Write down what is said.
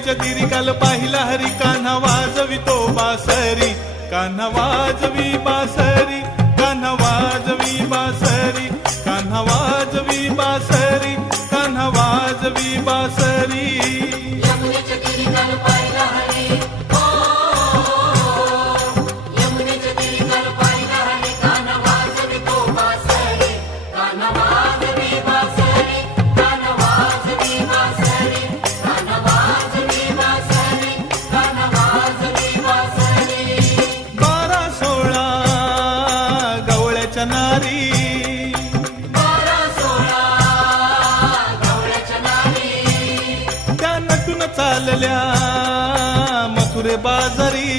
यमुनेच्या तीरी काल पाहिला हरी कान्हा वाजवितो बासरी कान्हा वाजवी बासरी कान्हा वाजवी बासरी कान्हा वाजवी बासरी कान्हा वाजवी बासरी यमुनेच्या तीरी काल पाहिला हरी यमुनेच्या तीरी काल पाहिला हरी कान्हा वाजवितो बासरी कान्हा वाजवी बासरी कान्हा वाजवी बासरी कान्हा वाजवी बासरी कान्हा वाजवी बासरी 12-16 गवळ्याच्या नारी 12-16 गवळ्याच्या नारी त्या नटून चालल्या मथुरे बाजारी